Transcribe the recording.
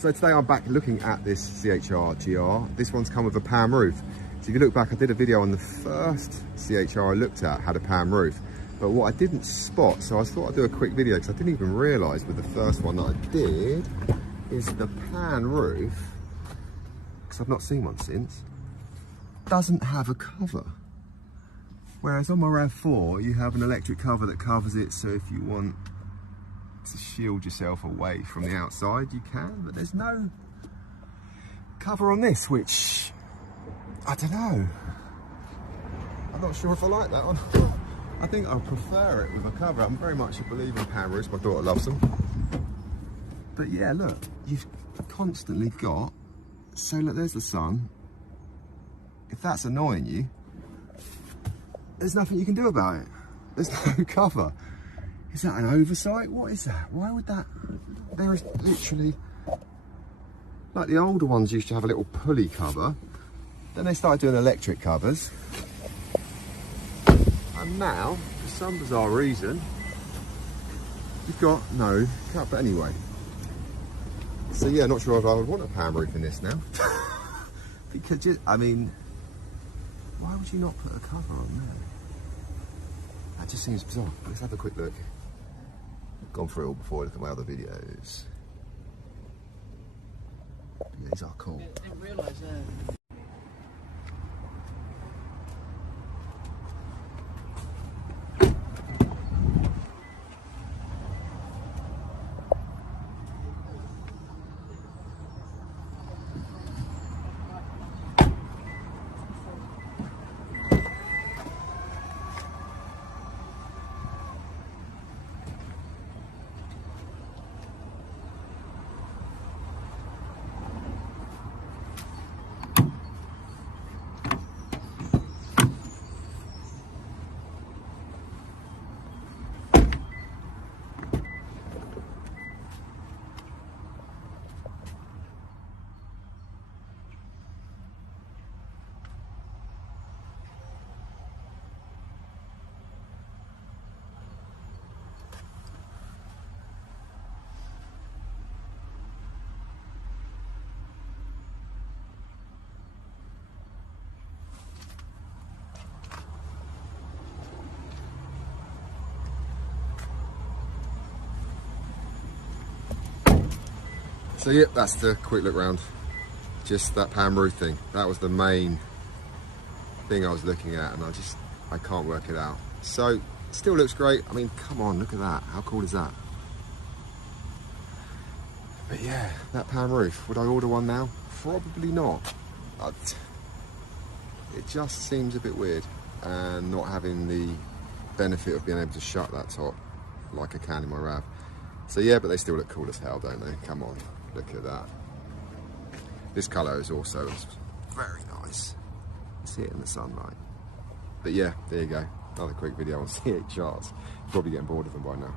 So today I'm back looking at this CHR GR. This one's come with a PAM roof. So if you look back, I did a video on the first CHR I looked at, had a PAM roof. But what I didn't spot, so I thought I'd do a quick video because I didn't even realise with the first one that I did, is the PAM roof, because I've not seen one since, doesn't have a cover. Whereas on my RAV4, you have an electric cover that covers it, so if you want to shield yourself away from the outside, you can, but there's no cover on this, which, I don't know. I'm not sure if I like that one. I think I prefer it with a cover. I'm very much a believer in PAM roofs. My daughter loves them. But yeah, look, you've constantly got, so look, there's the sun. If that's annoying you, there's nothing you can do about it. There's no cover. Is that an oversight? What is that? Why would that? There is literally, like the older ones used to have a little pulley cover. Then they started doing electric covers. And now, for some bizarre reason, you've got no cover anyway. So yeah, not sure if I would want a PAM roof in this now. Because, I mean, why would you not put a cover on there? That just seems bizarre. Let's have a quick look. I've gone through it all before, look at my other videos. Yeah, these are cool. I didn't realise that. So yeah, that's the quick look round. Just that PAM roof thing. That was the main thing I was looking at, and I can't work it out. So, it still looks great. I mean, come on, look at that. How cool is that? But yeah, that PAM roof. Would I order one now? Probably not. It just seems a bit weird, and not having the benefit of being able to shut that top like I can in my RAV. So yeah, but they still look cool as hell, don't they? Come on. Look at that. This colour is also very nice. See it in the sunlight. But yeah, there you go. Another quick video on CHRs. You're probably getting bored of them by now.